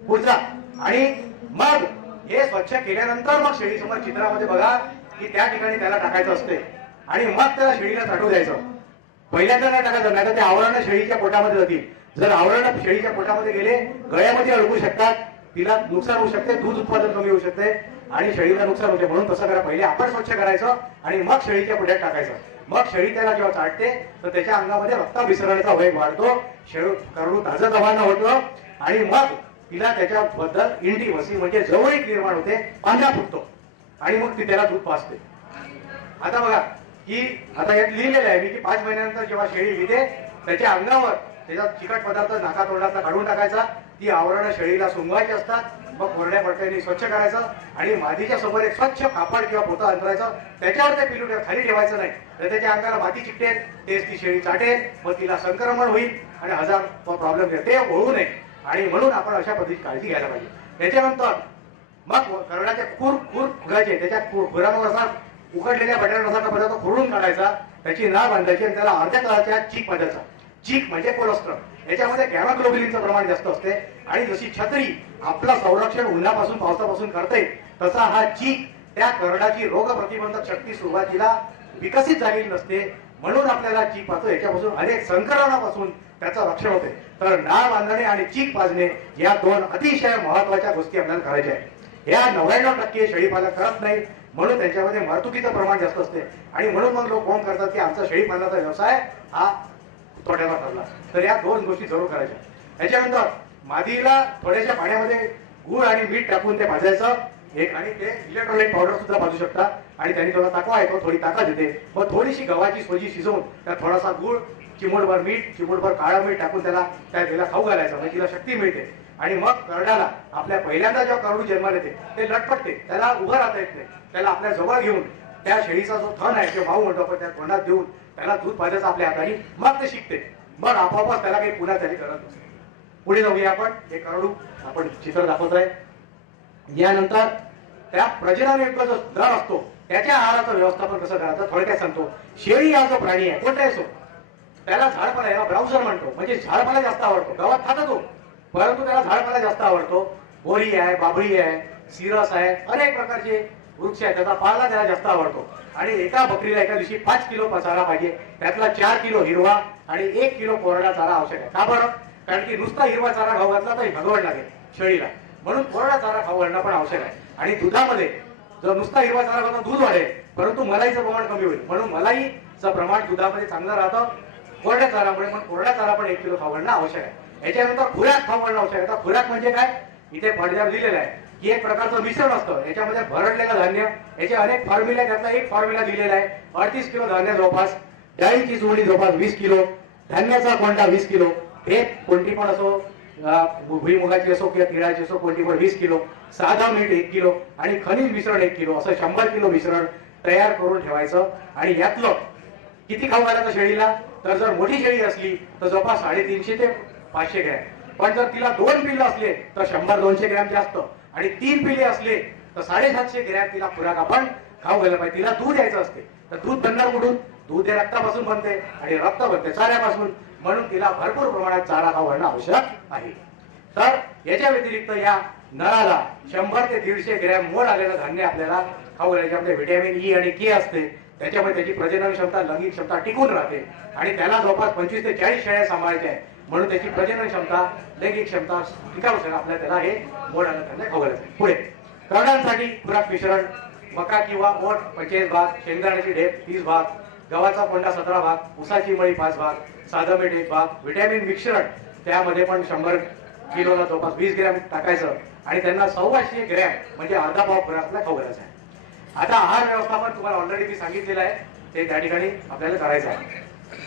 पुढचा. आणि मग हे स्वच्छ केल्यानंतर मग शेळी समोर चित्रामध्ये बघा की त्या ठिकाणी त्याला टाकायचं असते आणि मग त्याला शेळीला चाटू द्यायचं. पहिल्यांदा नाही टाकायचं, नाही तर ते आवरण शेळीच्या पोटामध्ये जातील. जर आवरण शेळीच्या पोटामध्ये गेले गळ्यामध्ये अडकू शकतात, तिला नुकसान होऊ शकते, दूध उत्पादन कमी होऊ शकते आणि शेळीला नुकसान होते. म्हणून तसं करा, पहिले आपण स्वच्छ करायचं आणि मग शेळीच्या पोटात टाकायचं. मग शेळी त्याला जेव्हा चाटते तर त्याच्या अंगामध्ये रक्त विसरण्याचा वेग वाढतो, करडू ताजतवानं होतं आणि मग तिला त्याच्याबद्दल इंटिमसी म्हणजे जवळीक निर्माण होते, पांढरा फुटतो आणि मग ती त्याला दूध पाजते. आता बघा की आता यात लिहिलेलं आहे मी की 5 महिन्यानंतर जेव्हा शेळी विते त्याच्या अंगावर त्याचा चिकट पदार्थ नाका तोंडातला काढून टाकायचा, ती आवरण शेळीला सुंगवायची असतात, मग कोरड्या पडक्याने स्वच्छ करायचं आणि मादीच्या समोर एक स्वच्छ कापड किंवा पोतं अंतरायचं, त्याच्यावर ते पिलू खाली ठेवायचं नाही तर त्याच्या अंगाला माती चिकटेल, तेच ती शेळी चाटेल, मग तिला संक्रमण होईल आणि हजार प्रॉब्लेम येईल. ते होऊ नये आणि म्हणून आपण अशा पद्धतीची काळजी घ्यायला पाहिजे. त्याच्यानंतर मग करड्याचे खूर खुरायचे, त्याच्या खुरांवर असा उघडलेल्या बटाट्यासारखा पदार्थ खोडून काढायचा, त्याची नाळ बांधायची आणि त्याला अर्ध्या तळाच्या चीक पाजायचा. चीक म्हणजे कोलेस्ट्रॉल, याच्यामध्ये गॅमाग्लोबिनचं प्रमाण जास्त असते आणि जशी छत्री आपलं संरक्षण उन्हापासून पावसापासून करते तसा हा चीक त्या करडाची रोग प्रतिबंधक शक्ती सुरुवातीला विकसित झालेली नसते, म्हणून आपल्याला चीक पाहतो. याच्यापासून अनेक संक्रमणापासून त्याचं रक्षण होते. तर नाळ बांधणे आणि चीक पाजणे या 2 अतिशय महत्वाच्या गोष्टी आपल्याला करायच्या आहेत. या 99% शेळीपालन करत नाही, म्हणून त्यांच्यामध्ये मारतुकीचं प्रमाण जास्त असते आणि म्हणून मग लोक फोन करतात की आमचा शेळीपालनाचा व्यवसाय हा तोट्याला ठरला. तर या 2 गोष्टी जरूर करायच्या. याच्यानंतर मादीला थोड्याशा पाण्यामध्ये गूळ आणि मीठ टाकून ते भाजायचं एक, आणि ते इलेक्ट्रोलाइट पावडर सुद्धा भाजू शकता आणि त्यांनी थोडा ताकवा येतो, थोडी ताकद येते. मग थोडीशी गव्हाची सोजी शिजवून त्यात थोडासा गूळ, चिमूटभर मीठ, चिमूटभर काळं मीठ टाकून त्याला त्या तिला खाऊ घालायचं, म्हणजे तिला शक्ती मिळते. आणि मग करड्याला आपल्या पहिल्यांदा जेव्हा करडू जन्माला येते ते लटपटते, त्याला उभं राहता येत नाही, त्याला आपल्या जवळ घेऊन त्या शेळीचा जो थन आहे किंवा माऊ म्हणतो आपण त्या तोंडात देऊन त्याला दूध पाजायचं आपल्या हाताने, मग ते शिकते. मग आपोआपच त्याला काही पुन्हा त्याने करत नसते. पुढे जाऊया आपण. हे करडू आपण चित्र दाखवत आहे. यानंतर त्या प्रजननयोग्य जो दर असतो त्याच्या आहाराचं व्यवस्थापन कसं करायचं थोडक्यात सांगतो. शेळी हा जो प्राणी आहे कोणता असो, त्याला झाडपाला, याला ब्राउझर म्हणतो, म्हणजे झाडपाला जास्त आवडतो. गावात खाता तो, परंतु त्याला झाडपाला जास्त आवडतो. बोरी आहे, बाबळी आहे, सिरस आहे, अनेक प्रकारचे वृक्ष आहेत, त्याचा पाला त्याला जास्त आवडतो. आणि एका बकरीला एका दिवशी 5 किलो चारा पाहिजे, त्यातला 4 किलो हिरवा आणि 1 किलो कोरडा चारा आवश्यक आहे. का बरं? कारण की नुसता हिरवा चारा खाऊ घातला तर भगवड लागेल शेळीला, म्हणून कोरडा चारा खाऊ घालणं पण आवश्यक आहे. आणि दुधामध्ये जर नुसता हिरवा चारा खाता दूध वाढेल, परंतु मलाईचं प्रमाण कमी होईल, म्हणून मलाईचं प्रमाण दुधामध्ये चांगलं राहतं कोरड्या चारामुळे. पण कोरडा चारा पण 1 किलो खाऊ घालणं आवश्यक आहे. याच्यानंतर खुराक खाऊ घालणं आवश्यक आहे. आता खुराक म्हणजे काय, इथे पडद्यावर लिहिलेलं आहे की एक प्रकारचं मिश्रण असतं, याच्यामध्ये भरडलेलं धान्य, याचे अनेक फॉर्म्युला, त्यातला एक फॉर्म्युला दिलेला आहे. 38 किलो धान्य जवळपास, डाळीची जोडी जवळपास 20 किलो, धान्याचा कोंडा 20 किलो, हे कोणती पण असो, भुईमुगाची असो किंवा तिळाची असो, कोणती पण 20 किलो, साधा मीठ 1 किलो आणि खनिज मिश्रण 1 किलो, असं 100 किलो मिश्रण तयार करून ठेवायचं. आणि यातलं किती खाऊ घालायचं शेळीला, तर जर मोठी शेळी असली तर जवळपास 350 ते 500 ग्रॅम, पण जर तिला 2 पिल्लं असले तर 100-200 ग्रॅम जास्त, आणि 3 पिल्ले असले तर 750 ग्रॅम तिला खुराक आपण खाऊ घालायला पाहिजे. तिला दूध यायचं असते, तर दूध बनणार कुठून? दूध हे रक्तापासून बनते आणि रक्त बनते चाऱ्यापासून, म्हणून तिला भरपूर प्रमाणात चारा खाऊ घालणं आवश्यक आहे. तर याच्या व्यतिरिक्त या नराला 100 ते 150 ग्रॅम मोड आलेलं धान्य आपल्याला खाऊ घालायचे. आपले व्हिटॅमिन ई आणि के असते, त्याच्यामुळे त्याची प्रजनन क्षमता, लैंगिक क्षमता टिकून राहते आणि त्याला जवळपास 25 ते 40 शेळ्या सांभाळायच्या आहे, म्हणून त्याची प्रजनन क्षमता, लैंगिक क्षमता टिकावूसाठी आपल्याला त्याला हे मोड आलेलं धान्य खाऊ घालायचं. पुढे करडांसाठी खुराक मिश्रण: मका किंवा ओट 25 भाग, शेंगदाण्याची ढेप 30 भाग, गव्हाचा कोंडा 17 भाग, ऊसाची मळी 5 भाग, साधं मीठ 1 भाग, व्हिटॅमिन मिश्रण त्यामध्ये पण 100 किलोला जवळपास 20 ग्रॅम टाकायचं आणि त्यांना 125 ग्रॅम म्हणजे अर्धा पाव खुराकला खाऊ घालायचा आहे. आता आहार व्यवस्थापन तुम्हाला ऑलरेडी मी सांगितलेलं आहे, ते त्या ठिकाणी आपल्याला करायचं आहे.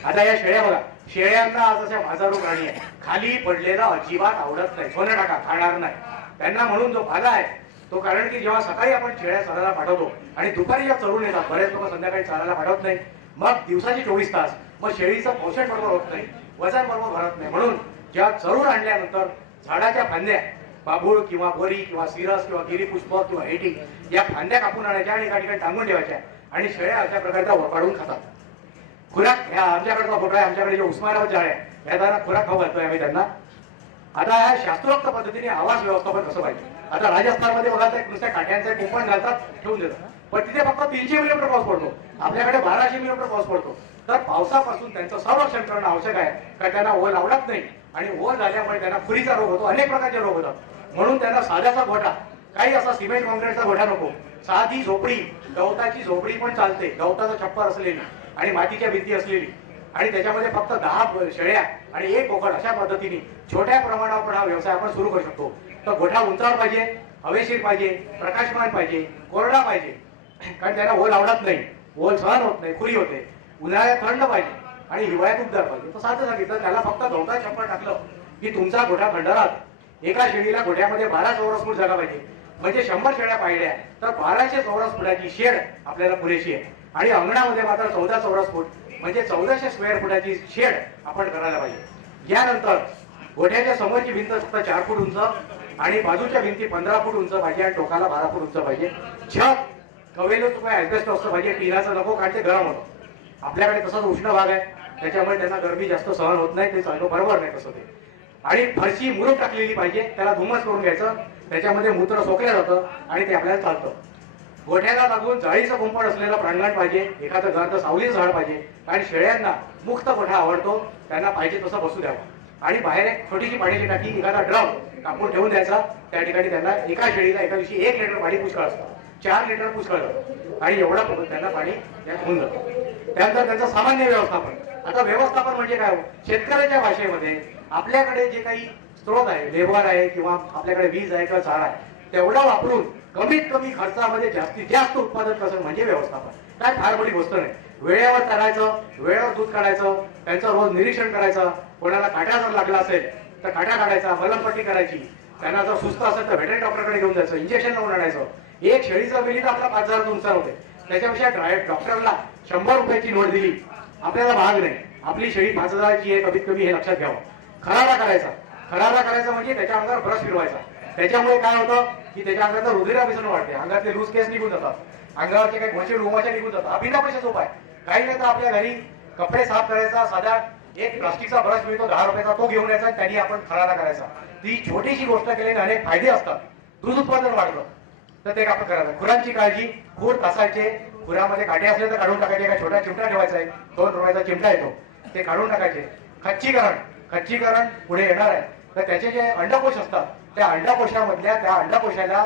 आता या शेळ्या बघा, शेळ्यांना आज अशा बाजारू प्राणी आहे, खाली पडलेलं अजिबात आवडत नाही, सोनं टाका खाणार नाही त्यांना, म्हणून जो भागा आहे तो, कारण की जेव्हा सकाळी आपण शेळ्या चारायला पाठवतो आणि दुपारी या चरून येतात, बरेच लोक संध्याकाळी चारायला पाठवत नाही, मग दिवसाची 24 तास मग शेळीचं पोषण बरोबर होत नाही, वजन बरोबर भरत नाही, म्हणून जेव्हा चरून आणल्यानंतर झाडाच्या फांद्या, बाभूळ किंवा बोरी किंवा सिरस किंवा गिरीपुष्प किंवा हेटी या फांद्या कापून आणायच्या आणि एका ठिकाणी टांगून ठेवायच्या आणि शेळ्या अशा प्रकारचा काढून खातात. खुराक ह्या आमच्याकडचा फोटो आहे, आमच्याकडे जे उस्मानाबाद झाड आहे या त्यांना खुराक खाऊ घालतोय आम्ही त्यांना. आता ह्या शास्त्रोक्त पद्धतीने आवास व्यवस्थापन कसं पाहिजे. आता राजस्थानमध्ये बघा, तर नुसत्या काठ्यांचे कुंपण घालतात, ठेवून देतात, पण तिथे फक्त 300 मिलीमीटर पाऊस पडतो, आपल्याकडे 1200 मिलीमीटर पाऊस पडतो. तर पावसापासून त्यांचं संरक्षण करणं आवश्यक आहे, कारण त्यांना ओल आवडत नाही आणि ओल झाल्यामुळे त्यांना खुरीचा रोग होतो, अनेक प्रकारचे रोग होतात. म्हणून त्यांना साध्याचा गोठा, काही असा सिमेंट कॉन्क्रीटचा गोठा नको, साधी झोपडी, गवताची झोपडी पण चालते, गवताचा छप्पर असलेली आणि मातीच्या भिंती असलेली, आणि त्याच्यामध्ये फक्त 10 शेळ्या आणि 1 बोकड, अशा पद्धतीने छोट्या प्रमाणावर हा व्यवसाय आपण सुरू करू शकतो. तर गोठा उंचावर पाहिजे, हवेशीर पाहिजे, प्रकाशमान पाहिजे, कोरडा पाहिजे, कारण त्यांना ओल आवडत नाही, ओल सहन होत नाही, खुरी होते. उन्हाळ्यात थंड पाहिजे आणि हिवाळ्यात उबदार पाहिजे. तर साधं सांगितलं, त्याला फक्त गवता छप्पर टाकलं की तुमचा गोठा थंड राहतो. एका शेळीला गोठ्यामध्ये 12 चौरस फूट जागा पाहिजे, म्हणजे 100 शेळ्या पाहिल्या तर 1200 चौरस फुटाची शेड आपल्याला पुरेशी आहे. आणि अंगणामध्ये मात्र 14 चौरस फूट म्हणजे 1400 स्क्वेअर फुटाची शेड आपण करायला पाहिजे. यानंतर गोठ्याच्या समोरची भिंत फक्त 4 फूट उंच आणि बाजूच्या भिंती 15 फूट उंच पाहिजे आणि टोकाला 12 फूट उंच पाहिजे. छत कवेलो तुम्हाला ऍडजस्ट असतं पाहिजे, टिनाचं नको, कारण ते गरम होतं. आपल्याकडे तसंच उष्ण भाग आहे, त्याच्यामुळे त्यांना गरमी जास्त सहन होत नाही, ते चालणं बरोबर नाही तसं ते. आणि फरशी मुरूम टाकलेली पाहिजे, त्याला धुमस करून घ्यायचं, त्याच्यामध्ये मूत्र सोकलं जातं आणि ते आपल्याला चालतं. गोठ्याला लागून जाळीचं कुंपण असलेलं प्रांगण पाहिजे, एखादं घर तर सावलीचं झाड पाहिजे, आणि शेळ्यांना मुक्त गोठा आवडतो, त्यांना पाहिजे तसं बसू द्यावं. आणि बाहेर एक छोटीशी पाण्याची टाकी, एखादा ड्रम टाकून ठेवून द्यायचा, त्या ठिकाणी त्यांना एका शेळीला एका दिवशी 1 लिटर पाणी पुष्कळ असतं, 4 लिटर पुष्कळ जातं आणि एवढं त्यांना पाणी यात होऊन जातं. त्यानंतर त्यांचं सामान्य व्यवस्थापन. आता व्यवस्थापन म्हणजे काय, शेतकऱ्याच्या भाषेमध्ये आपल्याकडे जे काही स्त्रोत आहे, लेबर आहे किंवा आपल्याकडे वीज आहे किंवा चारा आहे, तेवढं वापरून कमीत कमी खर्चामध्ये जास्तीत जास्त उत्पादन कसं म्हणजे व्यवस्थापन. काय फार मोठी गोष्ट नाही. वेळेवर चालायचं, वेळेवर दूध काढायचं, त्यांचं रोज निरीक्षण करायचं, कोणाला काट्या जर लागला असेल तर काट्या काढायचा, मलमपट्टी करायची, त्यांना जर सुस्त असेल तर व्हेटरनरी डॉक्टरकडे घेऊन जायचं, इंजेक्शन लावून आणायचं. एक शेळीचं बिल तर आपला 5000 नुसार होते, त्याच्यापेक्षा डॉक्टरला 100 रुपयाची नोट दिली आपल्याला भाग नाही. आपली शेळी 5000ची आहे कमीत कमी, हे लक्षात घ्यावं. खरारा करायचा, खरारा करायचा म्हणजे त्याच्या अंगावर ब्रश फिरवायचा. त्याच्यामुळे काय होतं की त्याच्या अंगात रुधिराभिसरण वाढते, अंगातले लूज केस निघून जातात, अंगावरचे काही गोचे रुमाच्या निघून जातात. हा बिना पैशाचा उपाय. काही नाही तर आपल्या घरी कपडे साफ करायचा साधा एक प्लास्टिकचा ब्रश मिळतो 10 रुपयाचा, तो घेऊन यायचा, त्यांनी आपण खरारा करायचा. ती छोटीशी गोष्ट केल्याने अनेक फायदे असतात. दूध उत्पादन वाढतं, तर ते आपण करायचं. खुरांची काळजी, खूर तासायचे, खुरामध्ये काटे असले तर काढून टाकायचे, एका छोटा चिमटा ठेवायचा आहे, 2 रुपयाचा चिमटा येतो, ते काढून टाकायचे. खच्चीकरण, खच्चीकरण पुढे येणार आहे, तर त्याचे जे अंडकोश असतात त्या अंडकोशामधल्या त्या अंडकोशाला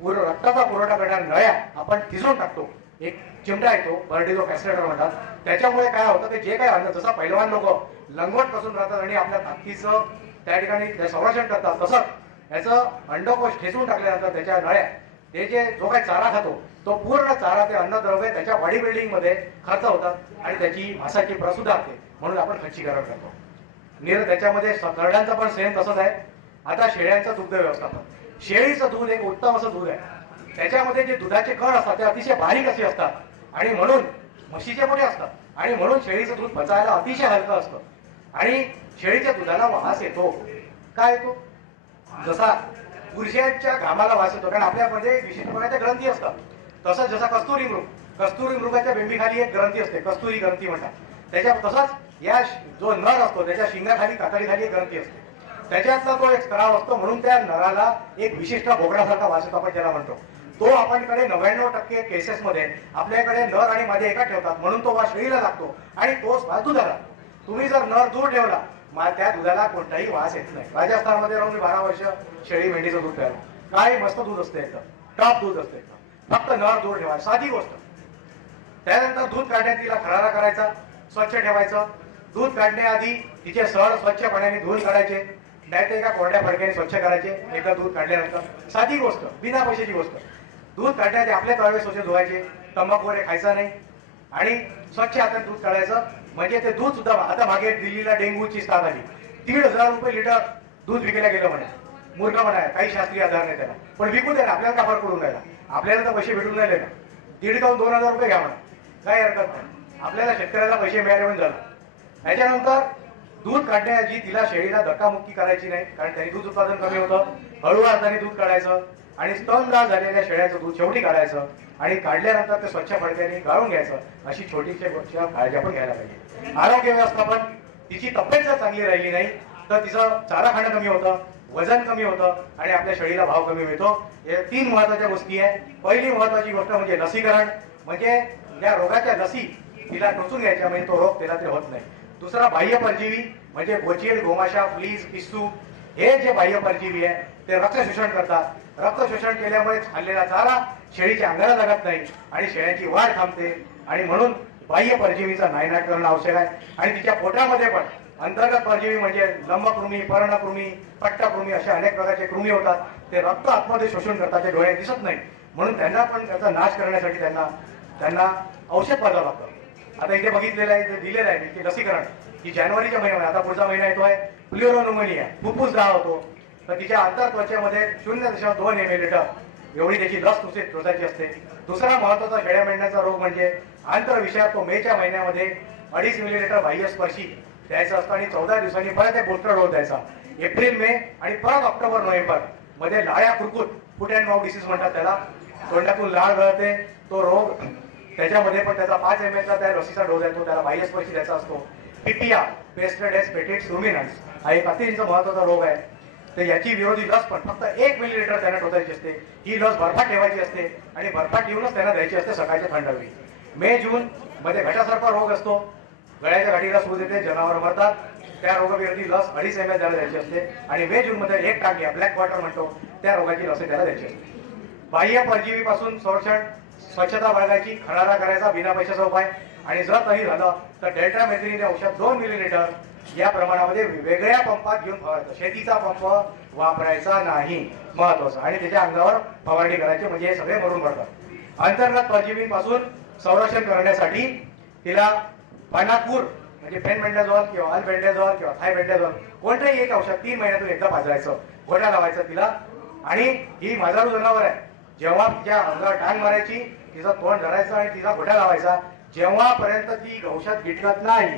रक्ताचा पुरवठा करणाऱ्या नळ्या आपण थिजून टाकतो. एक चिमटा येतो, बर्डिझो कॅस्ट्रेटर म्हणतात. त्याच्यामुळे काय होतं की जे काही अन्न, जसं पैलवान लोक लंगोट कसून राहतात आणि आपल्या ताकदीचं त्या ठिकाणी संरक्षण करतात, तसंच याचं अंडकोश ठेचून टाकल्यानंतर त्याच्या नळ्या, ते जे जो काही चारा खातो तो पूर्ण चारा, ते अन्नद्रव्य त्याच्या बॉडी बिल्डिंग मध्ये खर्च होतात आणि त्याची मांसाची प्रसुद्धा असते. म्हणून आपण खच्चीकरण करतो. त्याच्यामध्ये करड्यांचा पण सेम तसंच आहे. आता शेळ्यांचं दुग्ध व्यवस्थापन, शेळीचं दूध एक उत्तम असं दूध आहे. त्याच्यामध्ये जे दुधाचे कण असतात ते अतिशय बारीक असे असतात आणि म्हणून म्हशीचे मोठे असतात आणि म्हणून शेळीचं दूध पचायला अतिशय हलकं असतं आणि शेळीच्या दुधाला वास येतो. काय येतो? जसा पुरुषांच्या घामाला वास येतो, कारण आपल्यामध्ये विशिष्ट प्रकारच्या ग्रंथी असतात. तसंच जसा कस्तुरी मृगाच्या बेंबीखाली एक ग्रंथी असते, कस्तुरी ग्रंथी म्हणतात. त्याच्या तसंच या जो नर असतो त्याच्या शिंगाखाली कातडीखाली एक ग्रंथी असते. त्याच्यातला तो एक स्त्राव असतो, म्हणून त्या नराला एक विशिष्ट बोकडासारखा वास येतो, आपण ज्याला म्हणतो. तो आपणकडे 99% केसेसमध्ये आपल्याकडे नर आणि मादी एका ठेवतात, म्हणून तो वास शेळीला लागतो आणि तोच वास दुधाला. तुम्ही जर नर दूर ठेवला त्या दुधाला कोणताही वास येत नाही. राजस्थानमध्ये राहून मी 12 वर्ष शेळी मेंढीचं दूध प्यायला, काय मस्त दूध असते, एकदम टॉप दूध असते. फक्त नर दूर ठेवा, साधी गोष्ट. त्यानंतर दूध काढण्यात तिला खरारा करायचा, स्वच्छ ठेवायचं. दूध काढण्याआधी तिचे सळ स्वच्छ पाण्याने धुवून काढायचे, नाहीतर एका कोरड्या फडक्याने स्वच्छ करायचे एकदा दूध काढल्यानंतर. साधी गोष्ट, बिना पैशाची गोष्ट. दूध काढण्याआधी आपले तळवे स्वच्छ धुवायचे, तंबाखू वगैरे खायचा नाही आणि स्वच्छ हातात दूध काढायचं. म्हणजे ते दूध सुद्धा, आता मागे दिल्लीला डेंग्यूची साथ आली, 1,500 रुपये लिटर दूध विकल्या गेलं म्हणे. मूर्ख म्हणाय, काही शास्त्रीय आधार नाही त्याला, पण विकू दे ना, आपल्याला का फरक पडून राहिला? आपल्याला तर पैसे भेटून राहिले ना, 1,500-2,000 रुपये घ्या म्हणा, काही हरकत नाही. आपल्याला शेतकऱ्याला पैसे मिळाले म्हणून झालं. त्याच्यानंतर दूध काढण्याआधी तिला शेळीला धक्कामुक्की करायची नाही, कारण त्यांनी दूध उत्पादन कमी होतं. हळूवारपणे दूध काढायचं आणि स्तनदान झालेल्या शेळ्याचं दूध शेवटी काढायचं आणि काढल्यानंतर ते स्वच्छ फडक्याने गाळून घ्यायचं. अशी छोटीशी काळजी आपण घ्यायला पाहिजे. आरोग्य व्यवस्थापन, तिची तब्येत जर चांगली राहिली नाही तर तिचं चारा खाणं कमी होतं, वजन कमी होतं आणि आपल्या शेळीला भाव कमी मिळतो. या 3 महत्वाच्या गोष्टी आहे. पहिली महत्वाची गोष्ट म्हणजे लसीकरण, म्हणजे या रोगाच्या लसी तिला टोचून घ्यायच्या, म्हणजे तो रोग तिला होत नाही. दुसरा बाह्य परजीवी, म्हणजे गोचीड, गोमाशा, फ्लीज, पिस्सू, हे जे बाह्य परजीवी आहे ते रक्त शोषण करतात. रक्त शोषण केल्यामुळे खाल्लेला चारा शेळीच्या अंगाला लागत नाही आणि शेळ्यांची वाढ थांबते आणि म्हणून बाह्य परजीवीचा नायनाट करणं आवश्यक आहे. आणि तिच्या पोटामध्ये पण अंतर्गत परजीवी म्हणजे लंबकृमी, पर्णकृमी, पट्टकृमी अशा अनेक प्रकारचे कृमी होतात. ते रक्त आतमध्ये शोषण करतात, ते डोळे दिसत नाही, म्हणून त्यांना पण त्याचा नाश करण्यासाठी त्यांना औषध पाजावं लागतं. आता इथे बघितलेलं आहे, दिलेलं आहे की लसीकरण, की जानेवारीच्या महिन्यामध्ये, आता पुढचा महिना येतोय, प्ल्युरोन्युमोनिया, फुफ्फुस दाह होतो, तर तिच्या आंतर त्वचेमध्ये 0.2 ml एवढी त्याची लस टोचायची असते. दुसरा महत्वाचा शेळ्या मेंढ्यांचा रोग म्हणजे आंतरविषार, तो मेच्या महिन्यामध्ये 2.5 ml बाह्य स्पर्शी द्यायचं असतं आणि 14 दिवसांनी परत एक बूस्टर डोस द्यायचा. एप्रिल, मे आणि परत ऑक्टोबर, नोव्हेंबर मध्ये लाळ्या कुरकुत, फूट अँड माउथ डिसीज म्हणतात त्याला, तोंडातून लाळ गळते तो रोग, त्याच्यामध्ये पण त्याचा 5 ml चा त्या लसीचा डोस आहे, तो त्याला बाह्य स्पर्शी द्यायचा असतो. पिपिया, पेस्टडेस पेटिट्स रुमिनन्स हा एक अतिशय महत्वाचा रोग आहे. तर याची विरोधी लस पण फक्त 1 मिलीलिटर त्यांना टोचायची असते. ही लस बर्फात ठेवायची असते आणि बर्फात ठेवूनच त्यांना द्यायची असते सकाळच्या थंडावी. मे, जून मध्ये घटासारखा रोग असतो, गळ्याच्या गाठीला सूज येते, जनावर मरतात, त्या रोगाविरोधी लस 2.5 ml त्याला द्यायची असते. आणि मे, जून मध्ये 1 टाकी ब्लॅक क्वार्टर म्हणतो, त्या रोगाची लस त्याला द्यायची असते. बाह्य परजीवीपासून संरक्षण, स्वच्छता बाळगायची, खरारा करायचा, बिना पैशाचा उपाय. आणि जर काही झालं तर डेल्टा मेथिलीन औषध 2 मिलीलिटर या प्रमाणामध्ये वेगळ्या पंपात घेऊन फवारायचं. शेतीचा पंप वापरायचा नाही, महत्वाचं. आणि त्याच्या अंगावर फवारणी करायची, म्हणजे हे सगळे मरून पडतात. अंतर्गत परजीवींपासून संरक्षण करण्यासाठी तिला पानापूर म्हणजे फेनबेंडाझोल किंवा अल्बेंडाझोल किंवा थायबेंडाझोल कोणतंही एक औषध 3 महिन्यातून एकदा पाजरायचं, घोटा लावायचं तिला. आणि ही माजारू जनावर आहे, जेव्हा तिच्या अंगावर टांग मारायची, तिचं तोंड धरायचं आणि तिचा घोटा लावायचा. जेव्हापर्यंत ती औषध गिटत नाही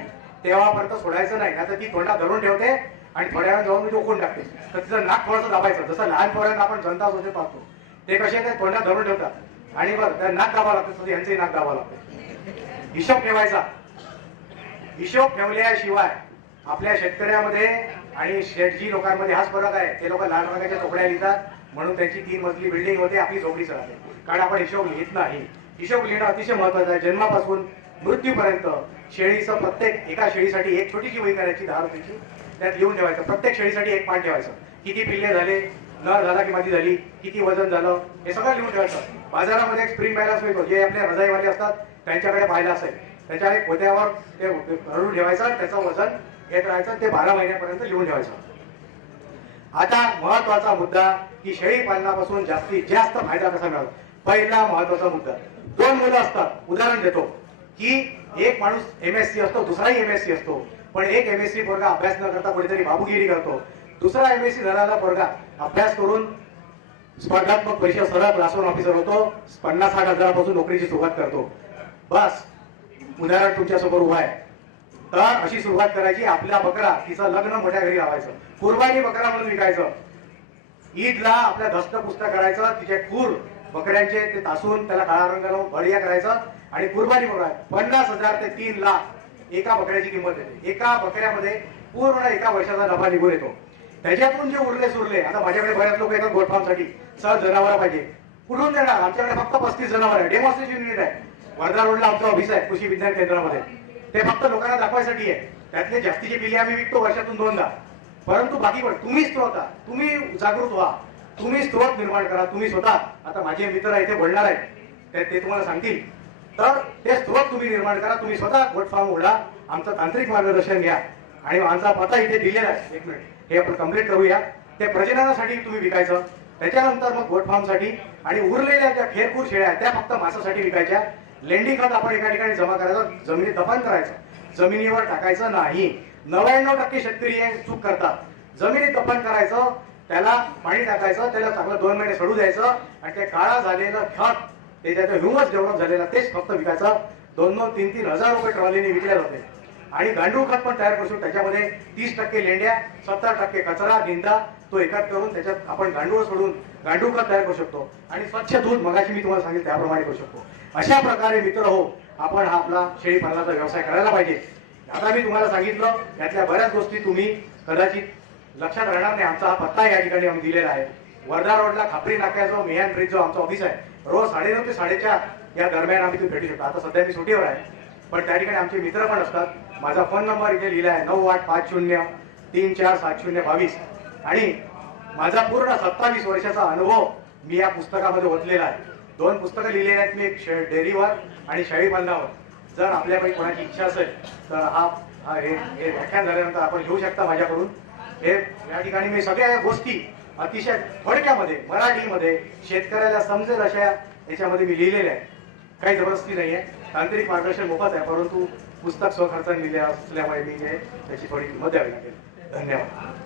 तेव्हापर्यंत सोडायचं नाही, आता ती तोंडात धरून ठेवते आणि थोड्या वेळा जाऊन मी टोकून टाकते. तर तिचं नाक थोडंसं दाबायचं, जसं लहानपर्यंत आपण जनता सोचे पाहतो ते कसे ते तोंडात धरून ठेवतात आणि बरं त्या नाक दाबावं लागतं, तसं यांचंही नाक दाबावं लागतं. हिशोब ठेवायचा. हिशोब ठेवल्याशिवाय आपल्या शेतकऱ्यामध्ये आणि शेतजी लोकांमध्ये हाच फरक आहे. ते लोक लहान रंगाच्या चोपड्या लिहितात म्हणून त्यांची 3 मजली बिल्डिंग होते, आपली चोपडीच राहते, कारण आपण हिशोब लिहित नाही. हिशोब लिहिणं अतिशय महत्वाचं आहे. जन्मापासून मृत्यूपर्यंत शेळीचं प्रत्येक, एका शेळीसाठी एक छोटीशी वही करायची 10 रुपयाची, त्यात लिहून ठेवायचं. प्रत्येक शेळीसाठी एक पान ठेवायचं, किती पिल्ले झाले, नर झाला की मादी झाली, किती वजन झालं, हे सगळं लिहून ठेवायचं. बाजारामध्ये एक स्प्रिंग बॅलन्स मिळतो, जे आपल्या रजाईवाले असतात त्यांच्याकडे पाहिलं असेल, त्याच्या एक पोत्यावर ते रडून ठेवायचं, त्याचं वजन घेत राहायचं, ते 12 महिन्यापर्यंत लिहून ठेवायचं. आता महत्वाचा मुद्दा की शेळी पालनापासून जास्तीत जास्त फायदा कसा मिळतो. पहिला महत्वाचा मुद्दा, 2 मुलं असतात, उदाहरण देतो, की एक माणूस MSc असतो, दुसराही MSc असतो, पण एक MSc पोरगा अभ्यास न करता कोणीतरी बाबूगिरी करतो, दुसरा MSc झालेला पोरगा अभ्यास करून स्पर्धात्मक परीक्षा सरळ क्लास 1 ऑफिसर होतो, 50-60 हजारापासून नोकरीची सुरुवात करतो. बस उदाहरण तुमच्या समोर उभा आहे. तर अशी सुरुवात करायची. आपला बकरा तिचं लग्न मोठ्या घरी लावायचं, कुर्बानी बकरा म्हणून विकायचं. ईदला आपल्या धष्टपुष्ट करायचं, तिचे खूर बकऱ्यांचे ते तासून त्याला काळा रंग लावून बढिया करायचं आणि कुर्बानी बघायचं. 50,000 ते 3 लाख एका बकऱ्याची किंमत येते. एका बकऱ्यामध्ये पूर्ण एका वर्षाचा नफा निघून येतो. त्याच्यातून जे उरले सुरले, आता माझ्याकडे बऱ्याच लोक येतात गोट फार्म साठी, सर जनावर पाहिजे. कुठून देणार? आमच्याकडे फक्त 35 जनावर आहे. डेमॉन्स्ट्रेशन युनिट आहे. वर्धा रोडला आमचं ऑफिस आहे कृषी विज्ञान केंद्रामध्ये. ते फक्त लोकांना दाखवायसाठी आहे. त्यातले जास्तीचे बिले आम्ही विकतो वर्षातून 2दा. परंतु बाकी पण तुम्ही स्त्रोत, तुम्ही जागृत व्हा, तुम्ही स्त्रोत निर्माण करा. तुम्ही स्वतः, आता माझे मित्र इथे बोलणार आहेत, ते तुम्हाला सांगतील. तर ते स्त्रोत तुम्ही निर्माण करा. तुम्ही स्वतः गोट फार्म उघडा, आमचं तांत्रिक मार्गदर्शन घ्या आणि आमचा पत्ता इथे दिलेला आहे. एक मिनिट, हे आपण कंप्लीट करूया. ते प्रजननासाठी तुम्ही विकायचं. त्याच्यानंतर मग गोट फार्म साठी आणि उरलेल्या ज्या खेरखूर शेळ्या आहेत त्या फक्त मांसासाठी विकायच्या. लेंडी खत आपण एका ठिकाणी जमा करायचं, जमिनीत दफन करायचं, जमिनीवर टाकायचं नाही. 99% शेतकरी हे चूक करतात. जमिनीत दफन करायचं, त्याला पाणी टाकायचं, त्याला चांगलं 2 महिने सडू द्यायचं आणि ते काळा झालेलं खत, ते त्याचं ह्युमस डेव्हलप झालेलं तेच फक्त विकायचं. 2-3 हजार रुपये ट्रॉलीने विकल्या जाते. आणि गांडूळ खत पण तयार करू शकतो. त्याच्यामध्ये 30% लेंड्या, 70% कचरा गिंदा तो एकत्र करून त्याच्यात आपण गांडूळ सोडून गांडूळ खत तयार करू शकतो. आणि स्वच्छ दूध मगाशी मी तुम्हाला सांगितलं त्याप्रमाणे करू शकतो. अशा प्रकारे मित्र हो, आपण हा आपला शेळी पालनाचा व्यवसाय करायला पाहिजे. आता मी तुम्हाला सांगितलं यातल्या बऱ्याच गोष्टी तुम्ही कदाचित लक्षात राहणार नाही. आमचा हा पत्ता या ठिकाणी आम्ही दिलेला आहे. वर्धा रोडला खापरी नाक्याजवळ मेहन ब्रिज जो आमचा ऑफिस आहे, रोज 9:30 ते 4:30 या दरम्यान आम्ही भेटू शकतो. आता सध्या मी सुट्टीवर आहे, पण त्या ठिकाणी आमचे मित्र पण असतात. माझा फोन नंबर इथे लिहिला आहे 9850347022 आणि माझा पूर्ण 27 वर्षाचा अनुभव मी या पुस्तकामध्ये ओतलेला आहे. 2 पुस्तकं लिहिलेली आहेत मी, एक डेअरीवर आणि शेळी पालनावर. जर आपल्यापैकी कोणाची इच्छा असेल तर हे व्याख्यान झाल्यानंतर आपण घेऊ शकता माझ्याकडून. हे या ठिकाणी मी सगळ्या गोष्टी अतिशय थोडक्यामध्ये मराठीमध्ये शेतकऱ्याला समजेल अशा याच्यामध्ये मी लिहिलेल्या आहे. काही जबरदस्ती नाही आहे. तांत्रिक मार्गदर्शन मोफत आहे, परंतु पुस्तक स्वखर्चाने लिहिले असल्यामुळे मी त्याची थोडी किंमत द्यावी लागेल. धन्यवाद.